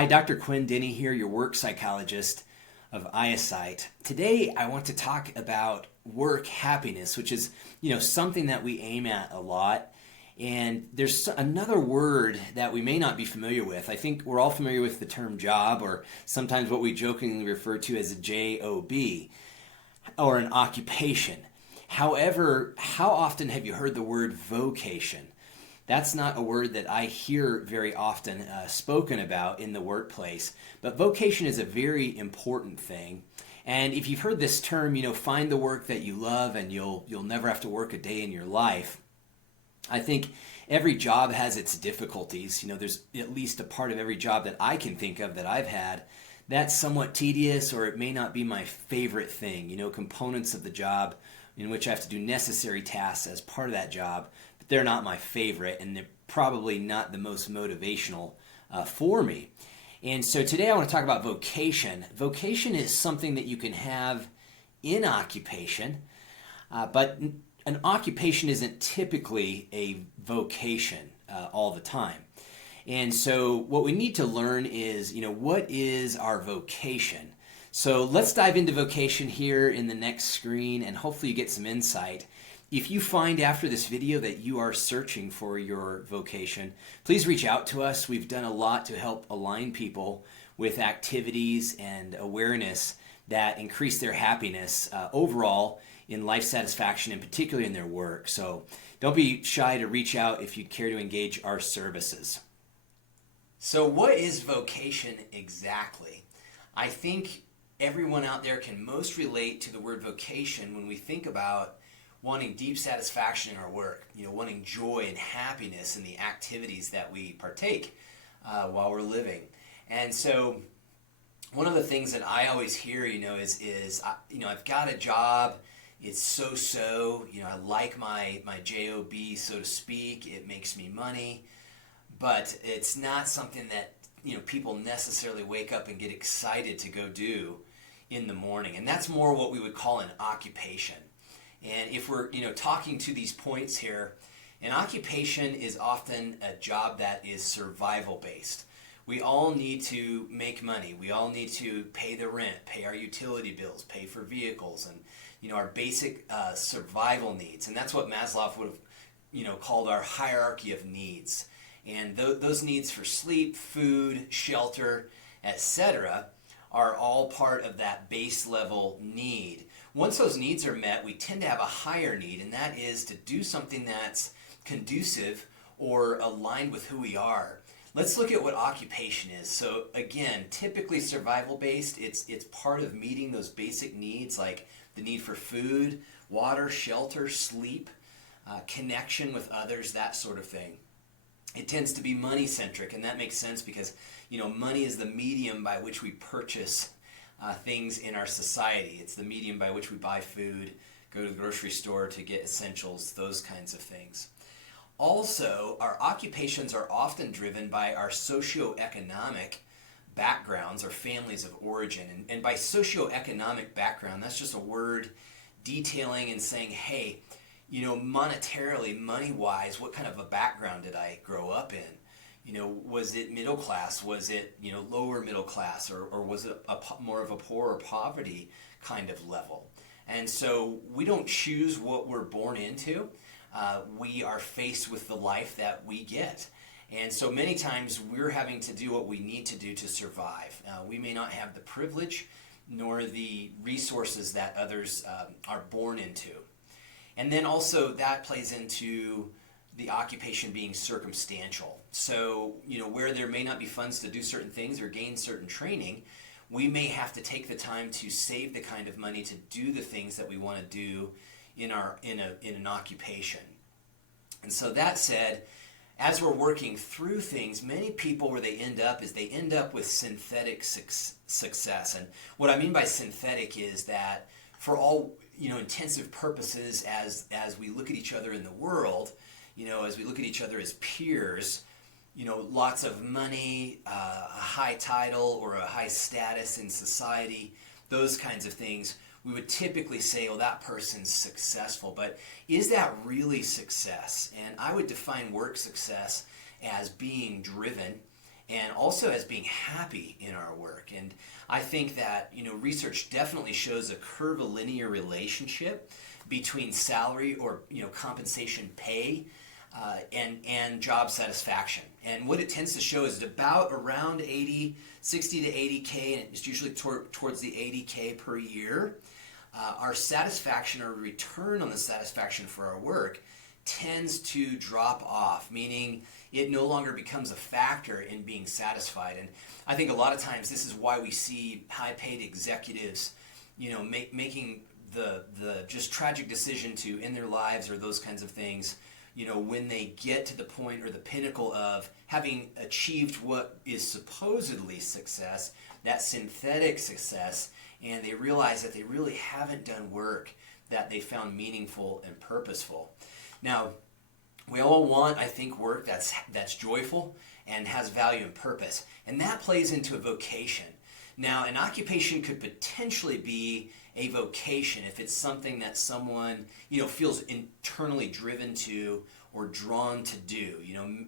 Hi, Dr. Quinn Denny here, your work psychologist of Eyesight. Today, I want to talk about work happiness, which is, something that we aim at a lot. And there's another word that we may not be familiar with. I think we're all familiar with the term job, or sometimes what we jokingly refer to as a job, or an occupation. However, how often have you heard the word vocation? That's not a word that I hear very often spoken about in the workplace, but vocation is a very important thing. And if you've heard this term, find the work that you love and you'll never have to work a day in your life. I think every job has its difficulties. There's at least a part of every job that I can think of that I've had that's somewhat tedious, or it may not be my favorite thing. Components of the job in which I have to do necessary tasks as part of that job, but they're not my favorite, and they're probably not the most motivational for me. And so today I want to talk about vocation. Vocation is something that you can have in occupation, but an occupation isn't typically a vocation all the time. And so what we need to learn is, what is our vocation? So let's dive into vocation here in the next screen, and hopefully you get some insight. If you find after this video that you are searching for your vocation, please reach out to us. We've done a lot to help align people with activities and awareness that increase their happiness overall in life satisfaction, and particularly in their work. So don't be shy to reach out if you care to engage our services. So what is vocation exactly? I think everyone out there can most relate to the word vocation when we think about wanting deep satisfaction in our work, wanting joy and happiness in the activities that we partake while we're living. And so one of the things that I always hear, is I've got a job, it's so-so, I like my job, so to speak, it makes me money, but it's not something that, people necessarily wake up and get excited to go do in the morning. And that's more what we would call an occupation. And if we're, talking to these points here, an occupation is often a job that is survival based. We all need to make money. We all need to pay the rent, pay our utility bills, pay for vehicles, and, our basic survival needs. And that's what Maslow would have, called our hierarchy of needs. And those needs for sleep, food, shelter, etc., are all part of that base level need. Once those needs are met, we tend to have a higher need, and that is to do something that's conducive or aligned with who we are. Let's look at what occupation is. So again, typically survival based, it's part of meeting those basic needs like the need for food, water, shelter, sleep, connection with others, that sort of thing. It tends to be money centric, and that makes sense because money is the medium by which we purchase things in our society. It's the medium by which we buy food, go to the grocery store to get essentials, those kinds of things. Also, our occupations are often driven by our socioeconomic backgrounds or families of origin. And by socioeconomic background, that's just a word detailing and saying, hey, monetarily, money-wise, what kind of a background did I grow up in? Was it middle class? Was it, lower middle class? Or was it more of a poor or poverty kind of level? And so we don't choose what we're born into. We are faced with the life that we get. And so many times we're having to do what we need to do to survive. We may not have the privilege nor the resources that others are born into. And then also that plays into the occupation being circumstantial. So, where there may not be funds to do certain things or gain certain training, we may have to take the time to save the kind of money to do the things that we want to do in an occupation. And so that said, as we're working through things, many people where they end up with synthetic success. And what I mean by synthetic is that for all intensive purposes, as we look at each other in the world, as we look at each other as peers, lots of money, a high title or a high status in society, those kinds of things, we would typically say, oh, that person's successful. But is that really success? And I would define work success as being driven and also as being happy in our work. And I think that, research definitely shows a curvilinear relationship between salary or, compensation pay and job satisfaction. And what it tends to show is about around 60 to 80K, and it's usually towards the 80K per year. Our satisfaction or return on the satisfaction for our work tends to drop off, meaning it no longer becomes a factor in being satisfied. And I think a lot of times this is why we see high-paid executives, making the just tragic decision to end their lives or those kinds of things, when they get to the point or the pinnacle of having achieved what is supposedly success, that synthetic success, and they realize that they really haven't done work that they found meaningful and purposeful. Now, we all want, I think, work that's joyful and has value and purpose, and that plays into a vocation. Now, an occupation could potentially be a vocation if it's something that someone, feels internally driven to or drawn to do.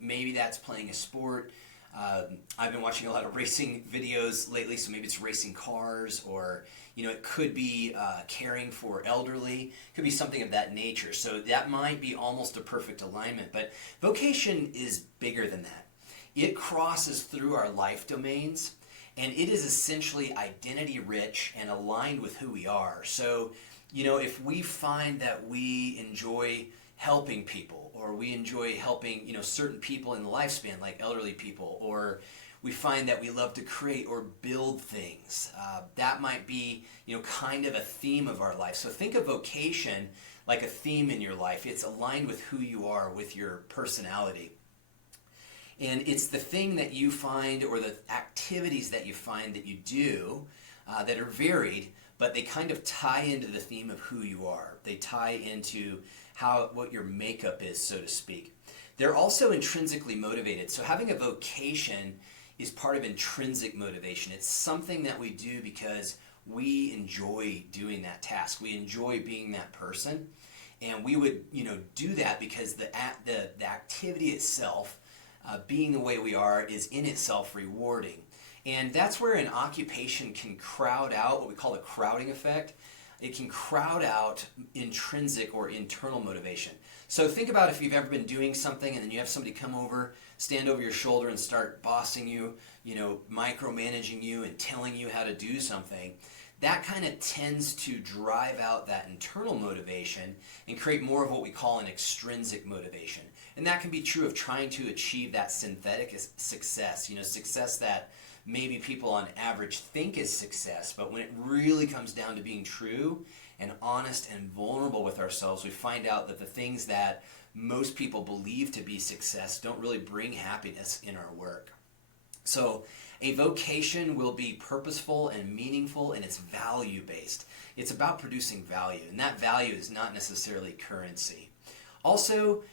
Maybe that's playing a sport. I've been watching a lot of racing videos lately, so maybe it's racing cars, or it could be caring for elderly. It could be something of that nature. So that might be almost a perfect alignment. But vocation is bigger than that. It crosses through our life domains, and it is essentially identity rich and aligned with who we are. So, if we find that we enjoy helping people, or we enjoy helping, certain people in the lifespan, like elderly people, or we find that we love to create or build things, that might be, kind of a theme of our life. So think of vocation like a theme in your life. It's aligned with who you are, with your personality. And it's the thing that you find, or the activities that you find that you do that are varied, but they kind of tie into the theme of who you are. They tie into what your makeup is, so to speak. They're also intrinsically motivated. So having a vocation is part of intrinsic motivation. It's something that we do because we enjoy doing that task. We enjoy being that person. And we would, do that because the activity itself, being the way we are, is in itself rewarding. And that's where an occupation can crowd out what we call the crowding effect. It can crowd out intrinsic or internal motivation. So think about if you've ever been doing something and then you have somebody come over, stand over your shoulder and start bossing you, micromanaging you and telling you how to do something. That kind of tends to drive out that internal motivation and create more of what we call an extrinsic motivation. And that can be true of trying to achieve that synthetic success, success that maybe people on average think is success, but when it really comes down to being true and honest and vulnerable with ourselves, we find out that the things that most people believe to be success don't really bring happiness in our work. So a vocation will be purposeful and meaningful, and it's value-based. It's about producing value, and that value is not necessarily currency. Also,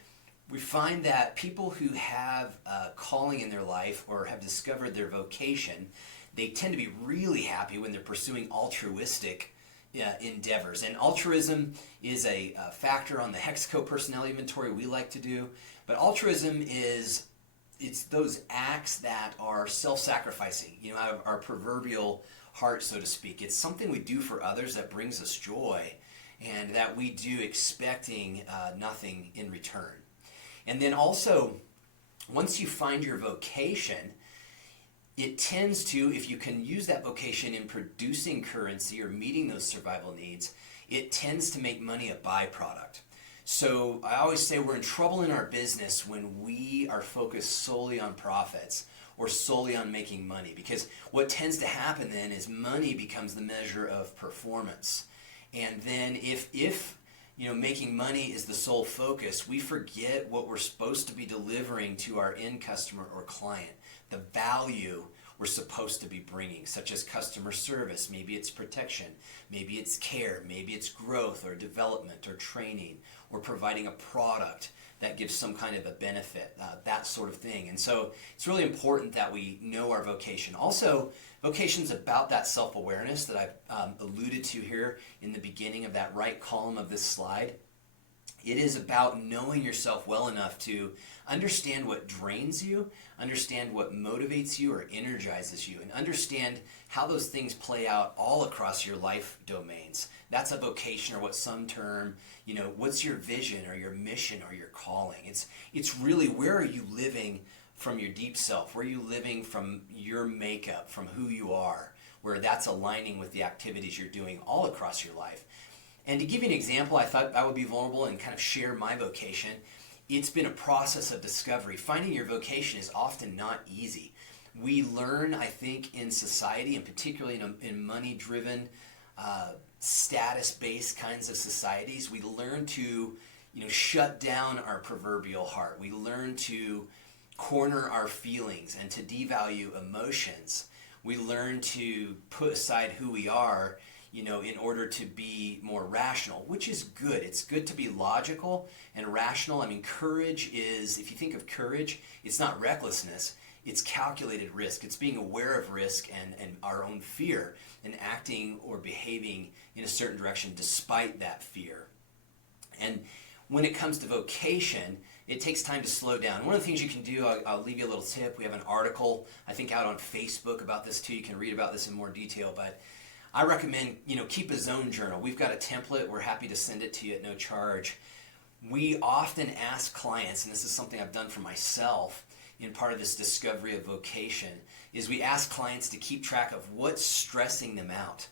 we find that people who have a calling in their life or have discovered their vocation, they tend to be really happy when they're pursuing altruistic endeavors. And altruism is a factor on the Hexaco personality inventory we like to do. But altruism it's those acts that are self-sacrificing, out of our proverbial heart, so to speak. It's something we do for others that brings us joy and that we do expecting nothing in return. And then also, once you find your vocation, it tends to, if you can use that vocation in producing currency or meeting those survival needs, it tends to make money a byproduct. So I always say we're in trouble in our business when we are focused solely on profits or solely on making money, because what tends to happen then is money becomes the measure of performance. And then if making money is the sole focus, we forget what we're supposed to be delivering to our end customer or client, the value we're supposed to be bringing, such as customer service. Maybe it's protection, maybe it's care, maybe it's growth or development or training, or providing a product that gives some kind of a benefit, that sort of thing. And so it's really important that we know our vocation. Also, vocation's about that self-awareness that I've alluded to here in the beginning of that right column of this slide. It is about knowing yourself well enough to understand what drains you, understand what motivates you or energizes you, and understand how those things play out all across your life domains. That's a vocation, or what some term, what's your vision or your mission or your calling? It's really, where are you living from your deep self? Where are you living from your makeup, from who you are, where that's aligning with the activities you're doing all across your life. And to give you an example, I thought I would be vulnerable and kind of share my vocation. It's been a process of discovery. Finding your vocation is often not easy. We learn, I think, in society, and particularly in money-driven, status-based kinds of societies, we learn to, shut down our proverbial heart. We learn to corner our feelings and to devalue emotions. We learn to put aside who we are, in order to be more rational, which is good. It's good to be logical and rational. I mean, courage is, if you think of courage, it's not recklessness, it's calculated risk. It's being aware of risk and our own fear and acting or behaving in a certain direction despite that fear. And when it comes to vocation, it takes time to slow down. One of the things you can do, I'll leave you a little tip. We have an article, I think, out on Facebook about this too. You can read about this in more detail, but I recommend, keep a zone journal. We've got a template. We're happy to send it to you at no charge. We often ask clients, and this is something I've done for myself in part of this discovery of vocation, is we ask clients to keep track of what's stressing them out.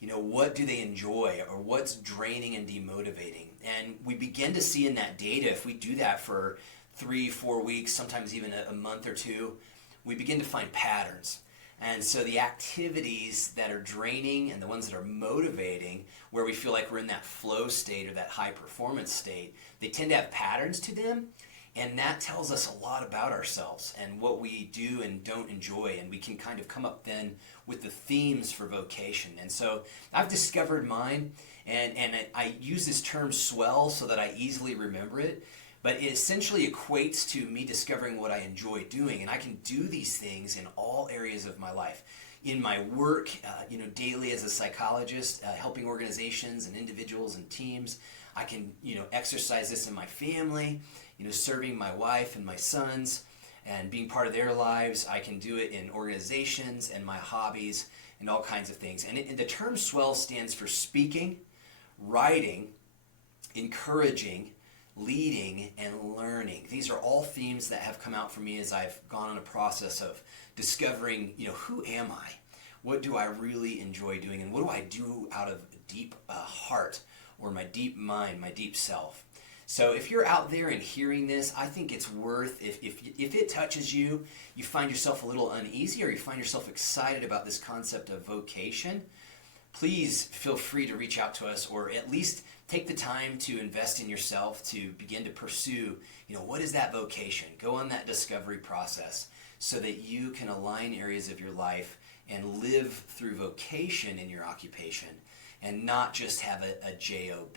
What do they enjoy, or what's draining and demotivating? And we begin to see in that data, if we do that for 3-4 weeks, sometimes even a month or two, we begin to find patterns. And so the activities that are draining and the ones that are motivating, where we feel like we're in that flow state or that high performance state, they tend to have patterns to them. And that tells us a lot about ourselves and what we do and don't enjoy. And we can kind of come up then with the themes for vocation. And so I've discovered mine, and I use this term swell so that I easily remember it. But it essentially equates to me discovering what I enjoy doing, and I can do these things in all areas of my life. In my work, daily as a psychologist, helping organizations and individuals and teams. I can, exercise this in my family, serving my wife and my sons and being part of their lives. I can do it in organizations and my hobbies and all kinds of things. And the term swell stands for speaking, writing, encouraging, leading, and learning. These are all themes that have come out for me as I've gone on a process of discovering, who am I? What do I really enjoy doing? And what do I do out of deep heart, or my deep mind, my deep self? So if you're out there and hearing this, I think it's worth, if it touches you, you find yourself a little uneasy, or you find yourself excited about this concept of vocation, please feel free to reach out to us, or at least take the time to invest in yourself to begin to pursue, what is that vocation? Go on that discovery process so that you can align areas of your life and live through vocation in your occupation and not just have a job.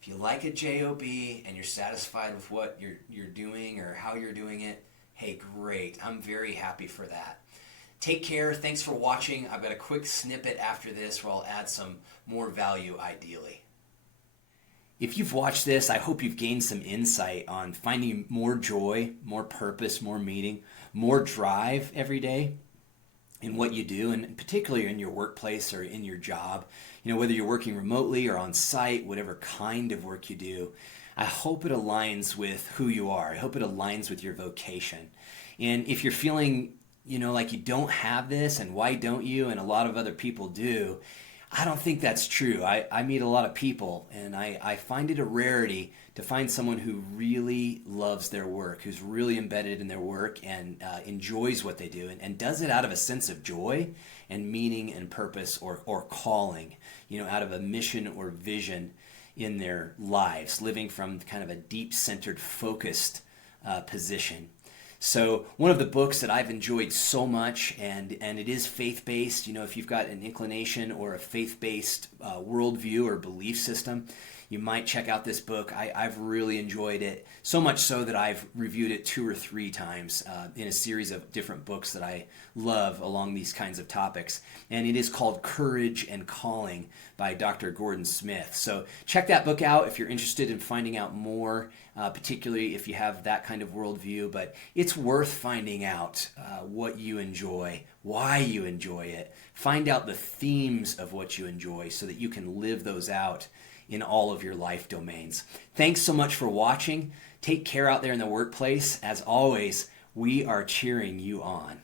If you like a job and you're satisfied with what you're doing or how you're doing it, hey, great. I'm very happy for that. Take care. Thanks for watching. I've got a quick snippet after this where I'll add some more value ideally. If you've watched this, I hope you've gained some insight on finding more joy, more purpose, more meaning, more drive every day in what you do, and particularly in your workplace or in your job. Whether you're working remotely or on site, whatever kind of work you do, I hope it aligns with who you are. I hope it aligns with your vocation. And if you're feeling, like you don't have this, and why don't you, and a lot of other people do, I don't think that's true. I meet a lot of people, and I find it a rarity to find someone who really loves their work, who's really embedded in their work and enjoys what they do, and does it out of a sense of joy and meaning and purpose or calling, out of a mission or vision in their lives, living from kind of a deep-centered, focused position. So one of the books that I've enjoyed so much, and it is faith-based, if you've got an inclination or a faith-based worldview or belief system, you might check out this book. I've really enjoyed it, so much so that I've reviewed it 2 or 3 times in a series of different books that I love along these kinds of topics. And it is called Courage and Calling by Dr. Gordon Smith. So check that book out if you're interested in finding out more, particularly if you have that kind of worldview. But it's worth finding out what you enjoy, why you enjoy it. Find out the themes of what you enjoy so that you can live those out in all of your life domains. Thanks so much for watching. Take care out there in the workplace. As always, we are cheering you on.